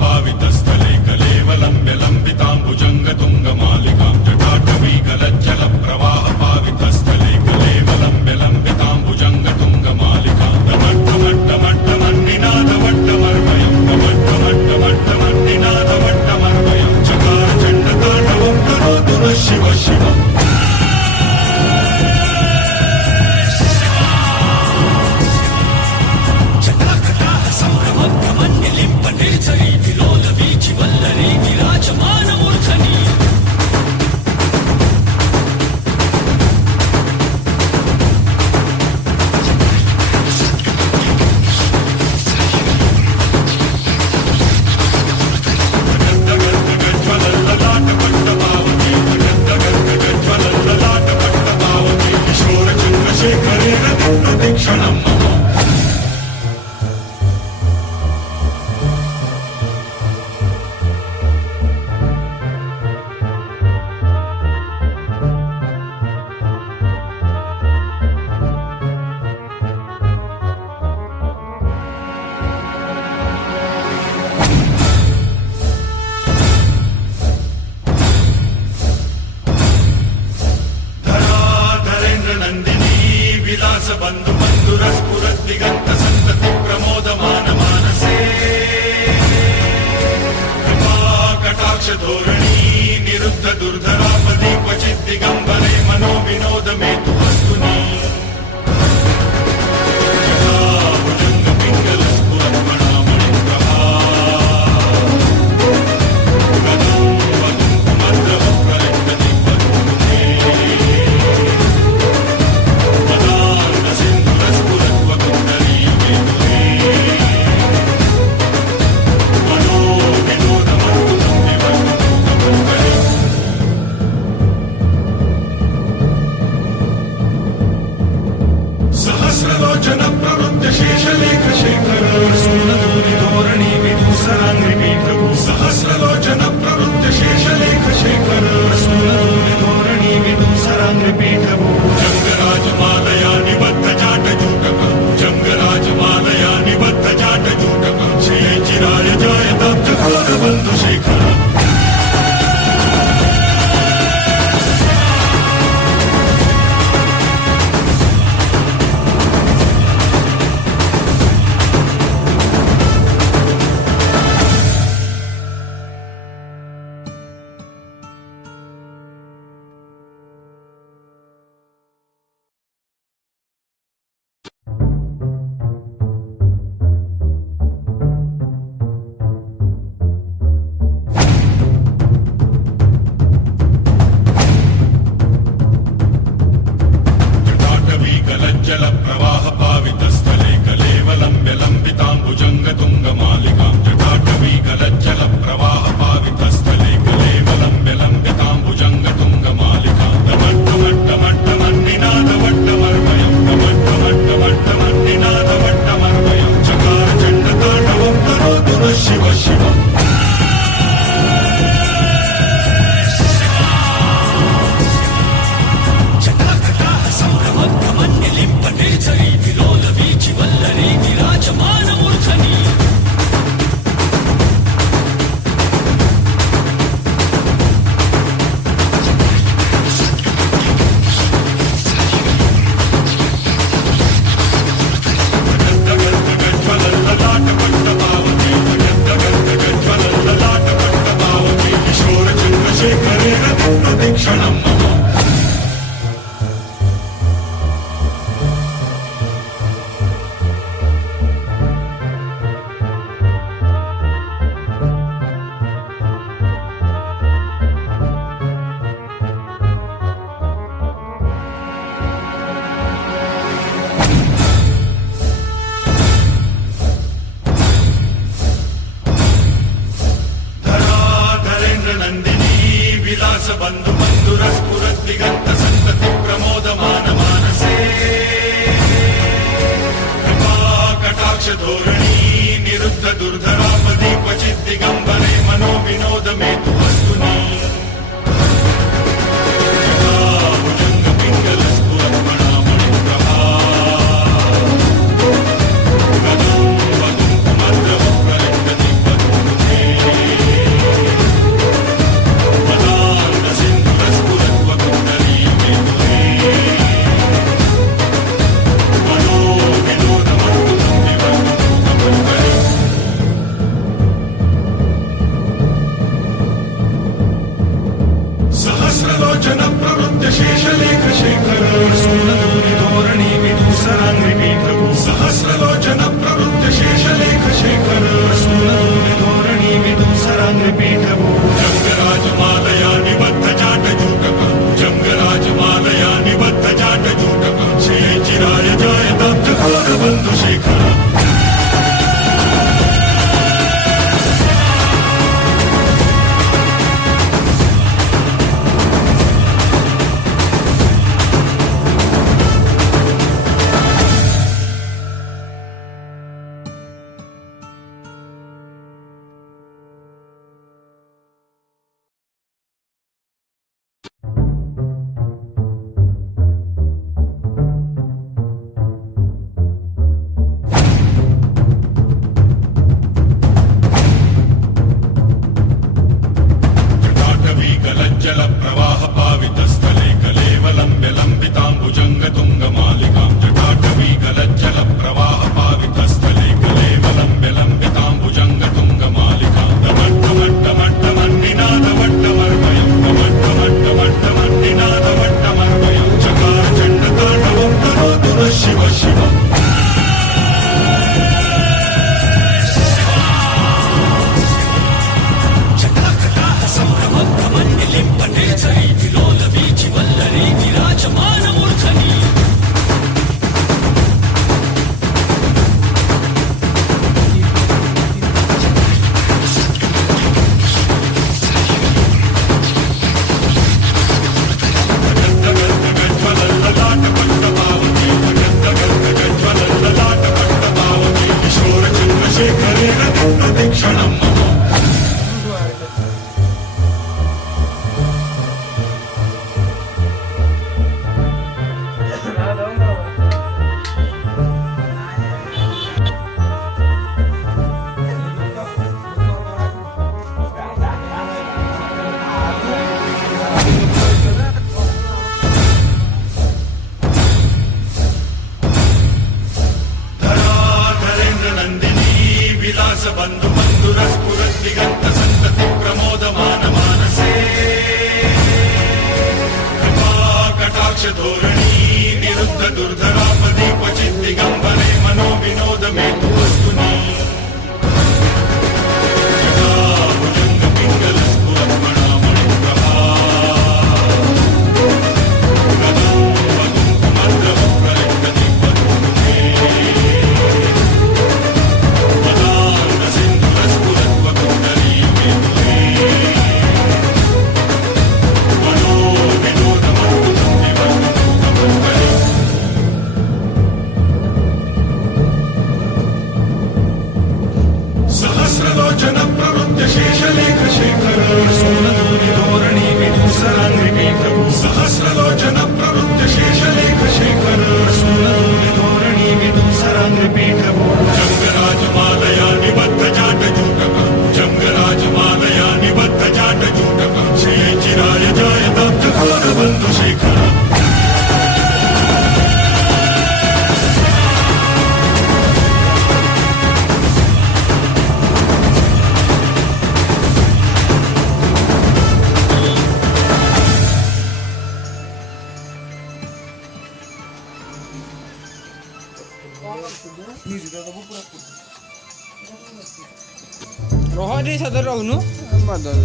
पावितस्थले कलेवलम्ब्य लम्बिताम्बुजङ्गतुङ्गमालिकां जटाटवीकलज्जल प्रवाह पावितस्थले कलेवलम्ब्य लम्बिताम्बुजङ्गतुङ्गमालिकां टमट्टमट्टमट्टमन्निनादवट्टमर्वयं टमट्टमट्टमट्टमन्निनादवट्टमर्वयं चकार चण्डताण्डवं करोतु नः शिव शिव बंधु बंधुरस्फुरद्दिगंत संतति प्रमोदमान मानसे कृपा कटाक्ष धोरणी निरुद्ध दुर्धरापदी क्वचित दिगंबरे मनो विनोद में तु वस्तुनि जटाभुजंग पिंगल स्फुरन्मणामणि प्रभा गदं वदं कुमद्रव प्रलिप्तति पद्ममुखे सहस्रलोचन प्रवृत्त शेषलेख शेखर सूनधूलि धोरणी विदूसरांग्रि पीठभू सहस्रलोचन प्रवृत्त शेषलेख शेखर सूनधूलि धोरणी विदूसरांग्रि पीठभू जंगराजमालया निबद्ध जाट जूटक जंगराजमालया निबद्ध जाट जूटक क्षय चिराय जायतां चकोर बंधु शेखर जल प्रवाह पावितस्थले कलेवलम्ब्य लम्बिताम्बुजङ्गतुङ्गमालिकां जटाटवीकलज्जल प्रवाह पावितस्थले कलेवलम्ब्य लम्बिताम्बुजङ्गतुङ्गमालिकां टमट्टमट्टमट्टमन्निनादवट्टमर्वयं टमट्टमट्टमट्टमन्निनादवट्टमर्वयं चकार चण्डताण्डवं करोतु नः शिव शिव ప్రదక్షిణం बंधु बंधुरस्फुरद्दिगंत संतति प्रमोदमान मानसे कृपा कटाक्ष धोरणी निरुद्ध दुर्धरापदी क्वचित दिगंबरे मनो विनोद में तु वस्तुनि जटाभुजंग पिंगल स्फुरन्मणामणि प्रभा गदं वदं कुमद्रव प्रलिप्तति पद्ममुखे शेषलेख शेखर सूनदूरी धोरणी विदूसरांग्री पीठभू सहस्रलोचन प्रवृत्त शेषलेख शेखर सूनदूरी धोरणी विदूसरांग्री पीठभू जंगराजमालया निबद्ध जाट जूटक जंगराजमालया निबद्ध जाट जूटक जय चिराय जय दत्त बंधु शेखर जल प्रवाह पावितस्थले कलेवलंब्य लंबितांबुजंग तुंग मालिकां जटाटवी गलज्जल प्रवाह पावितस्थले कलेवलंब्य लंबितांबुजंग तुंग मालिकां डमट्टमट्टमट्टमन्निनादवट्टमर्वयं डमट्टमट्टमट्टमन्निनादवट्टमर्वयं चकार चण्डताण्डवं करोतु नः शिव शिव प्रदक्षिणम् विलास बंधु बंधुरस्फुरत् दिगंत संतति प्रमोदमान मानसे कृपा कटाक्ष धोरणी निरुद्ध दुर्धरापदी क्वचित् दिगंबरे मनो विनोद मेतु वस्तुनि जटा भुजंग पिंगल स्फुरत् मणामणि प्रभा गदं वदं कुमन्द्रं प्रलिप्यति पद्मे सहस्रलोचन प्रवृत्त शेषलेख शेखर सूनदूरी धोरणी विदूसरांग्री पीठभू सहस्रलोचन प्रवृत्त शेषलेख शेखर सूनदूरी धोरणी विदूसरांग्री पीठभू जंगराजमालया निबद्ध जाट जूटक जंगराजमालया निबद्ध जाट जूटक जय चिराय जय दत्त बंधु Shekhar Roho di sadar roh nu, apa dah?